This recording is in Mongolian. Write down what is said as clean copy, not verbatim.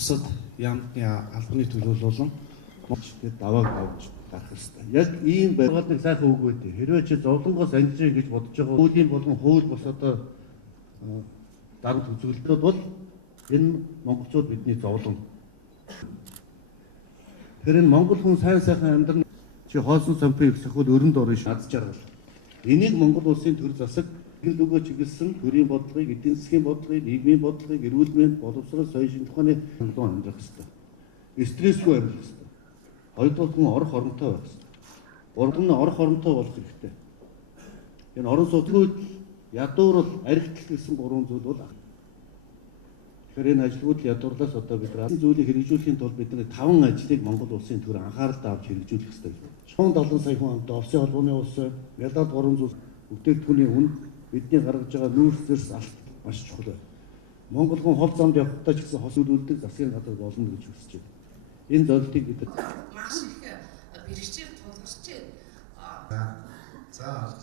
бусад яамны албаны төлөөлөл тэгээд давааг давж гарах хэрэгтэй. Яг ийм байгууллагын сайхан үг байдیں۔ Хэрвээ чи зовлонгоос ангижээ гэж бодож байгаа үеийн болон хууль бус одоо дарамт үзүүлэлтүүд бол энэ монголчууд бидний зовлон. Тэгэхээр энэ монгол хүн сайн сайхан амьдрал чи хоосон сампыг сахиул өрөнд орно шат жаргал. Энийг монгол улсын төр засаг гэл өгөө чиглэсэн төрийн бодлогыг, эдийн засгийн бодлогыг, нийгмийн бодлогыг, эрүүл мэнд, боловсрол, соёлын шинжилгээ ухааны хандлага амьдрах хэрэгтэй. Стрессгүй амьдрах хэрэгтэй. Хоёрдугаар хүн орох оронтой байх хэрэгтэй. Гуравдугаар нь орох оронтой болох хэрэгтэй. Энэ орон сууцнууд ядуур архитект гэсэн гурван зүйл бол тэгэхээр энэ ажлууд ядуурлаас одоо бид нар зүйлийг хэрэгжүүлэхийн тулд бид нар 5 ажлыг монгол улсын төр анхааралтай авч хэрэгжүүлэх хэрэгтэй гэж байна. 170 сая хүн амт Овсын холбооны ус, ялаад 300 бүтээгдэхүүний үн бидний гаргаж байгаа нүүрс зөрс алт маш чухал байна. Монгол хүн хол замд явахдаа ч гэсэн хос үлддэг засгийн газар болно гэж хүсэж байна. Энэ зорилтыг бид маш их бэрхшээл тулгарч байна. За